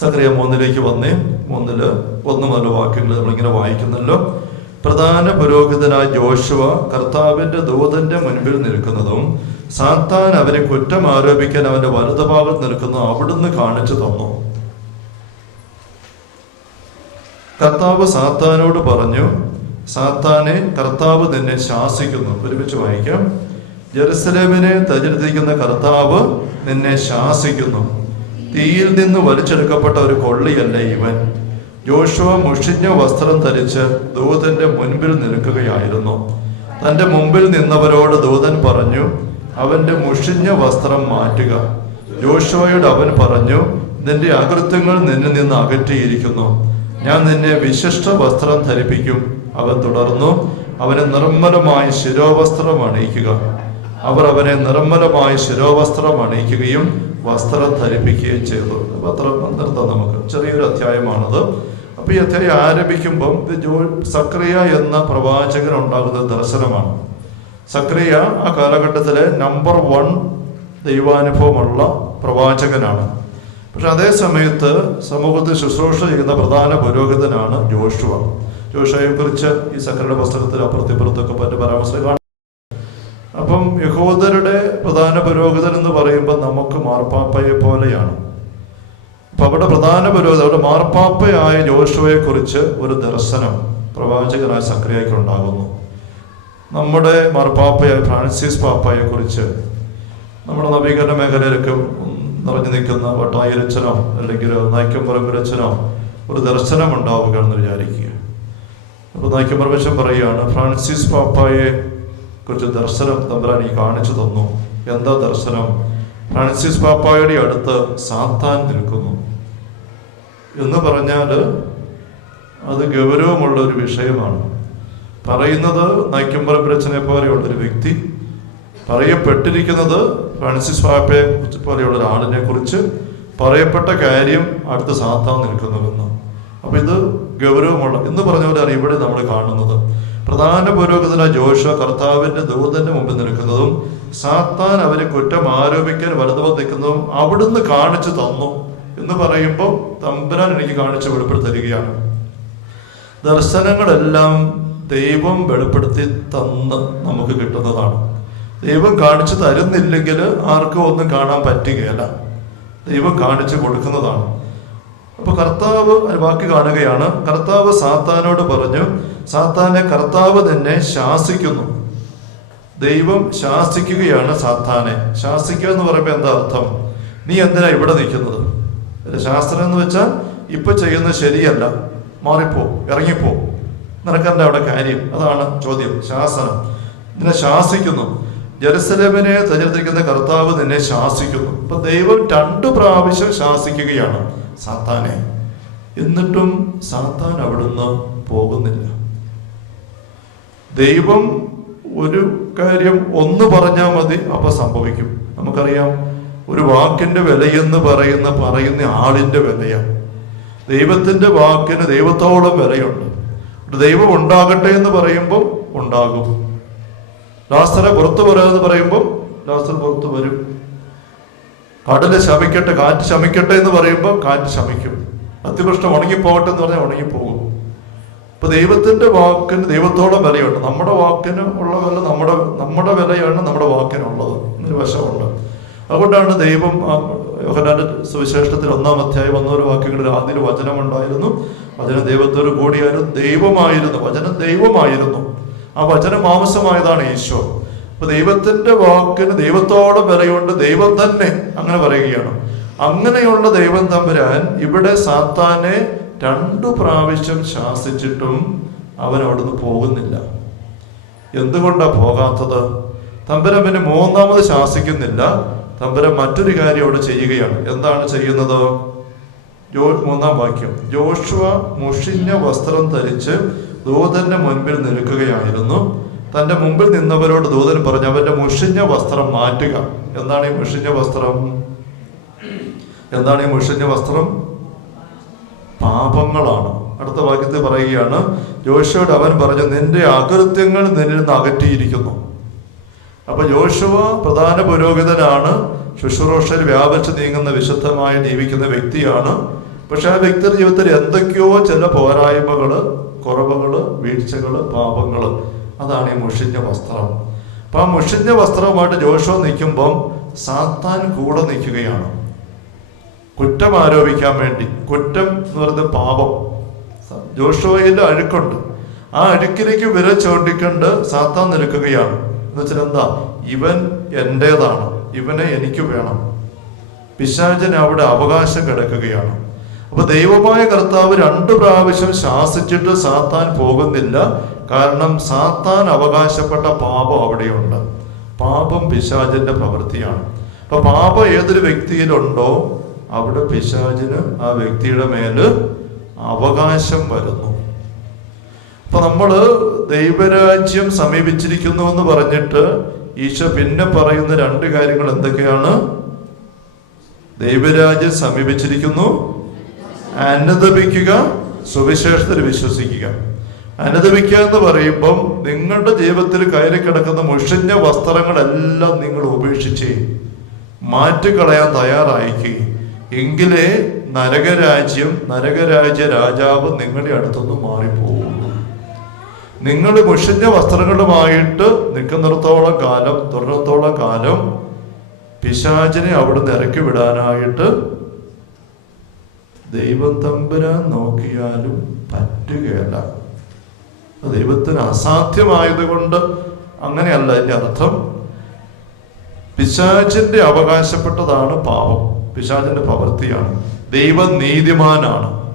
സക്രിയ മൂന്നിലേക്ക് വന്നേ. മൂന്നിൽ ഒന്ന് മുതൽ വാക്യങ്ങൾ നമ്മളിങ്ങനെ വായിക്കുന്നല്ലോ. പ്രധാന പുരോഹിതനായ ജോഷുവ കർത്താവിന്റെ ദൂതന്റെ മുൻപിൽ നിൽക്കുന്നതും സാത്താൻ അവരെ കുറ്റം ആരോപിക്കാൻ അവന്റെ വലതുഭാഗത്ത് നിൽക്കുന്നതും അവിടുന്ന് കാണിച്ചു തന്നു. കർത്താവ് സാത്താനോട് പറഞ്ഞു സാത്താനെ കർത്താവ് നിന്നെ ശാസിക്കുന്നു. ഒരുമിച്ച് വായിക്കാം. ജെറുസലേമിനെ തരിച്ചിരിക്കുന്ന കർത്താവ് നിന്നെ ശാസിക്കുന്നു. തീയിൽ നിന്ന് വലിച്ചെടുക്കപ്പെട്ട ഒരു കൊള്ളിയല്ല ഇവൻ? ജോഷുവ മുഷിഞ്ഞ വസ്ത്രം ധരിച്ച് ദൂതന്റെ മുൻപിൽ നിൽക്കുകയായിരുന്നു. തന്റെ മുമ്പിൽ നിന്നവരോട് ദൂതൻ പറഞ്ഞു അവന്റെ മുഷിഞ്ഞ വസ്ത്രം മാറ്റുക. ജോഷുവയോട് അവൻ പറഞ്ഞു നിന്റെ അകൃത്യങ്ങൾ നിന്നിൽ നിന്ന് അകറ്റിയിരിക്കുന്നു. ഞാൻ നിന്നെ വിശിഷ്ട വസ്ത്രം ധരിപ്പിക്കും. അവൻ തുടർന്നു അവനെ നിർമ്മലമായ ശിരോവസ്ത്രം അണിയിക്കുക. അവർ അവനെ നിർമ്മലമായ ശിരോവസ്ത്രം അണിയിക്കുകയും വസ്ത്രം ധരിപ്പിക്കുകയും ചെയ്തു. അപ്പൊ നിർത്താം നമുക്ക്. ചെറിയൊരു അധ്യായമാണത്. അപ്പൊ ഈ അധ്യായം ആരംഭിക്കുമ്പം ഇത് ജോ സക്രിയ എന്ന പ്രവാചകൻ ഉണ്ടാകുന്ന ദർശനമാണ്. സക്രിയ ആ കാലഘട്ടത്തിലെ നമ്പർ വൺ ദൈവാനുഭവമുള്ള പ്രവാചകനാണ്. പക്ഷെ അതേ സമയത്ത് സമൂഹത്തിൽ ശുശ്രൂഷ ചെയ്യുന്ന പ്രധാന പുരോഹിതനാണ് ജോഷുവ. ജോഷയെ കുറിച്ച് ഈ സക്രിയുടെ പുസ്തകത്തിൽ അപ്പുറത്തിപ്പുറത്തൊക്കെ പറ്റി പരാമർശം കാണാം. അപ്പം യഹൂദരുടെ പ്രധാന പുരോഹിതൻ എന്ന് പറയുമ്പോൾ നമുക്ക് മാർപ്പാപ്പയെ പോലെയാണ്. അപ്പൊ അവിടെ പ്രധാന പുരോഹിതൻ അവിടെ മാർപ്പാപ്പയായ ജോഷുവയെ കുറിച്ച് ഒരു ദർശനം പ്രവാചകനായ സക്രിയയ്ക്ക് ഉണ്ടാകുന്നു. നമ്മുടെ മാർപ്പാപ്പയായ ഫ്രാൻസിസ് പാപ്പയെ കുറിച്ച് നമ്മുടെ നവീകരണ മേഖലയിലൊക്കെ നിറഞ്ഞു നിൽക്കുന്ന വട്ടായിരച്ചനോ അല്ലെങ്കിൽ നായ്ക്കമ്പറമ്പരച്ചനോ ഒരു ദർശനം ഉണ്ടാവുകയാണെന്ന് വിചാരിക്കുക. അപ്പോൾ നായ്ക്കമ്പറമ്പച്ചൻ പറയുകയാണ് ഫ്രാൻസിസ് പാപ്പായെ കുറിച്ച് ദർശനം തമ്പുരാൻ ഈ കാണിച്ചു തന്നു. എന്താ ദർശനം ഫ്രാൻസിസ് പാപ്പായുടെ അടുത്ത് സാത്താൻ നിൽക്കുന്നു. എന്ന് പറഞ്ഞാൽ അത് ഗൗരവമുള്ള ഒരു വിഷയമാണ്. പറയുന്നത് നൈക്കമ്പറമ്പരച്ചനെ പോലെയുള്ളൊരു വ്യക്തി പറയപ്പെട്ടിരിക്കുന്നത് ഫ്രാൻസിസ് പാപ്പയെ പോലെയുള്ള ഒരാളിനെ കുറിച്ച് പറയപ്പെട്ട കാര്യം അടുത്ത് സാത്താൻ നിൽക്കുന്നുവെന്ന്. അപ്പൊ ഇത് ഗൗരവമുള്ള എന്ന് പറഞ്ഞ പോലെയാണ് ഇവിടെ നമ്മൾ കാണുന്നത്. പ്രധാന പുരോഗതിന ജോഷ കർത്താവിന്റെ ദൂതന്റെ മുമ്പിൽ നിൽക്കുന്നതും സാത്താൻ അവരെ കുറ്റം ആരോപിക്കാൻ വലതുവ നിൽക്കുന്നതും അവിടുന്ന് കാണിച്ചു തന്നു എന്ന് പറയുമ്പോൾ തമ്പുരാൻ എനിക്ക് കാണിച്ച് വെളിപ്പെടുത്തരികയാണ്. ദർശനങ്ങളെല്ലാം ദൈവം വെളിപ്പെടുത്തി തന്ന് നമുക്ക് കിട്ടുന്നതാണ്. ദൈവം കാണിച്ചു തരുന്നില്ലെങ്കിൽ ആർക്കും ഒന്നും കാണാൻ പറ്റുകയല്ല. ദൈവം കാണിച്ചു കൊടുക്കുന്നതാണ്. അപ്പൊ കർത്താവ് വാക്ക് കാണുകയാണ്. കർത്താവ് സാത്താനോട് പറഞ്ഞു സാത്താനെ കർത്താവ് തന്നെ ശാസിക്കുന്നു. ദൈവം ശാസിക്കുകയാണ് സാത്താനെ. ശാസിക്കുക എന്ന് പറയുമ്പോൾ എന്താ അർത്ഥം? നീ എന്തിനാ ഇവിടെ നിൽക്കുന്നത്? ശാസ്ത്രം എന്ന് വെച്ചാൽ ഇപ്പൊ ചെയ്യുന്നത് ശരിയല്ല. മാറിപ്പോ ഇറങ്ങിപ്പോ. നിനക്കെന്താ അവിടെ കാര്യം? അതാണ് ചോദ്യം ശാസനം. നിന്നെ ശാസിക്കുന്നു. ജെറുസലേമിനെ തെരഞ്ഞെടുത്തിരിക്കുന്ന കർത്താവ് നിന്നെ ശാസിക്കുന്നു. ഇപ്പൊ ദൈവം രണ്ടു പ്രാവശ്യം ശാസിക്കുകയാണ്. സാത്താനെ. എന്നിട്ടും സാത്താൻ അവിടുന്ന് പോകുന്നില്ല. ദൈവം ഒരു കാര്യം ഒന്ന് പറഞ്ഞാൽ മതി അപ്പൊ സംഭവിക്കും. നമുക്കറിയാം ഒരു വാക്കിന്റെ വിലയെന്ന് പറയുന്ന പറയുന്ന ആളിന്റെ വിലയാണ് ദൈവത്തിന്റെ വാക്കിന് ദൈവത്തോളം വിലയുണ്ട്. ഒരു ദൈവം ഉണ്ടാകട്ടെ എന്ന് പറയുമ്പോൾ ഉണ്ടാകും. ലാസ്റ്ററെ പുറത്തു വരാമെന്ന് പറയുമ്പോൾ ലാസ്റ്റർ പുറത്തു വരും. കടൽ ശമിക്കട്ടെ കാറ്റ് ശമിക്കട്ടെ എന്ന് പറയുമ്പോൾ കാറ്റ് ശമിക്കും. അത്യപ്രഷ്ടം ഉണങ്ങിപ്പോകട്ടെ എന്ന് പറഞ്ഞാൽ ഉണങ്ങിപ്പോകും. ഇപ്പൊ ദൈവത്തിന്റെ വാക്കിന് ദൈവത്തോളം വിലയുണ്ട്. നമ്മുടെ വാക്കിന് ഉള്ള വില നമ്മുടെ നമ്മുടെ വിലയാണ് നമ്മുടെ വാക്കിനുള്ളത്. എന്നൊരു വശമുണ്ട്. അതുകൊണ്ടാണ് ദൈവം യോഹനാന്റെ സുവിശേഷത്തിൽ ഒന്നാം അധ്യായം ഒന്നോരോ വാക്യങ്ങളിൽ ആദ്യം വചനമുണ്ടായിരുന്നു. വചനം ദൈവത്തോട് കൂടിയായിരുന്നു ദൈവമായിരുന്നു. വചനം ദൈവമായിരുന്നു. ആ വചനം മാംസമായതാണ് ഈശോ. അപ്പൊ ദൈവത്തിന്റെ വാക്കിന് ദൈവത്തോടെ പറയുകൊണ്ട് ദൈവം തന്നെ അങ്ങനെ പറയുകയാണ്. അങ്ങനെയുള്ള ദൈവം തമ്പുരാൻ ഇവിടെ സാത്താനെ രണ്ടു പ്രാവശ്യം ശാസിച്ചിട്ടും അവൻ അവിടുന്ന് പോകുന്നില്ല. എന്തുകൊണ്ടാ പോകാത്തത്? തമ്പുരൻ പിന്നെ മൂന്നാമത് ശാസിക്കുന്നില്ല. തമ്പുരൻ മറ്റൊരു കാര്യം അവിടെ ചെയ്യുകയാണ്. എന്താണ് ചെയ്യുന്നത്? ജോ മൂന്നാം വാക്യം. ജോഷുവ മുഷിഞ്ഞ വസ്ത്രം ധരിച്ച് ദൂതന്റെ മുൻപിൽ നിൽക്കുകയായിരുന്നു. തന്റെ മുമ്പിൽ നിന്നവരോട് ദൂതൻ പറഞ്ഞു അവന്റെ മുഷിഞ്ഞ വസ്ത്രം മാറ്റുക. എന്താണ് ഈ മുഷിഞ്ഞ വസ്ത്രം? എന്താണ് ഈ മുഷിഞ്ഞ വസ്ത്രം? പാപങ്ങളാണ്. അടുത്ത വാക്യത്തിൽ പറയുകയാണ് ജോഷുവോട് അവൻ പറഞ്ഞു നിന്റെ അകൃത്യങ്ങൾ നിന്നിൽ നിന്ന് അകറ്റിയിരിക്കുന്നു. അപ്പൊ ജോഷുവ പ്രധാന പുരോഹിതനാണ് ശുശ്രൂഷയിൽ വ്യാപിച്ചു നീങ്ങുന്ന വിശുദ്ധമായി ജീവിക്കുന്ന വ്യക്തിയാണ്. പക്ഷെ ആ വ്യക്തിയുടെ ജീവിതത്തിൽ എന്തൊക്കെയോ ചില പോരായ്മകൾ കുറവുകൾ വീഴ്ചകൾ പാപങ്ങൾ അതാണ് ഈ മുഷിഞ്ഞ വസ്ത്രം. അപ്പൊ ആ മുഷിഞ്ഞ വസ്ത്രവുമായിട്ട് ജോഷോ നിൽക്കുമ്പം സാത്താൻ കൂടെ നിൽക്കുകയാണ്. കുറ്റം ആരോപിക്കാൻ വേണ്ടി. കുറ്റം എന്ന് പറയുന്നത് പാപം. ജോഷോയിൽ അഴുക്കുണ്ട്. ആ അഴുക്കിലേക്ക് വിര ചൂണ്ടിക്കൊണ്ട് സാത്താൻ നിൽക്കുകയാണ്. എന്ന് വെച്ചാൽ എന്താ? ഇവൻ എന്റേതാണ്. ഇവനെ എനിക്ക് വേണം. പിശാചന് അവിടെ അവകാശം കിടക്കുകയാണ്. അപ്പൊ ദൈവമായ കർത്താവ് രണ്ടു പ്രാവശ്യം ശാസിച്ചിട്ട് സാത്താൻ പോകുന്നില്ല. കാരണം സാത്താൻ അവകാശപ്പെട്ട പാപം അവിടെയുണ്ട്. പാപം പിശാചിന്റെ പ്രവൃത്തിയാണ്. അപ്പൊ പാപം ഏതൊരു വ്യക്തിയിലുണ്ടോ അവിടെ പിശാചിന് ആ വ്യക്തിയുടെ മേൽ അവകാശം വരുന്നു. അപ്പൊ നമ്മൾ ദൈവരാജ്യം സമീപിച്ചിരിക്കുന്നു എന്ന് പറഞ്ഞിട്ട് ഈശോ പിന്നെ പറയുന്ന രണ്ട് കാര്യങ്ങൾ എന്തൊക്കെയാണ്? ദൈവരാജ്യം സമീപിച്ചിരിക്കുന്നു. അനുദപിക്കുക സുവിശേഷത്തിൽ വിശ്വസിക്കുക. അനുദപിക്കുക എന്ന് പറയുമ്പം നിങ്ങളുടെ ജീവിതത്തിൽ കയറി കിടക്കുന്ന മുഷിഞ്ഞ വസ്ത്രങ്ങളെല്ലാം നിങ്ങൾ ഉപേക്ഷിച്ച് മാറ്റിക്കളയാൻ തയ്യാറായിക്കുക എങ്കിലേ നരകരാജ്യം നരകരാജ്യ രാജാവ് നിങ്ങളുടെ അടുത്തുനിന്ന് മാറിപ്പോകും. നിങ്ങൾ മുഷിഞ്ഞ വസ്ത്രങ്ങളുമായിട്ട് നിൽക്കുന്നിടത്തോളം കാലം തുടരത്തോളം കാലം പിശാചിനെ അവിടുന്ന് ഇറക്കി വിടാനായിട്ട് ദൈവം തമ്പുരാൻ നോക്കിയാലും പറ്റുകയല്ല ദൈവത്തിന് അസാധ്യമായത് കൊണ്ട് അങ്ങനെയല്ല അതിന്റെ അർത്ഥം. പിശാചിന്റെ അവകാശപ്പെട്ടതാണ് പാപം. പിശാചിന്റെ പ്രവൃത്തിയാണ്. ദൈവം നീതിമാനാണ്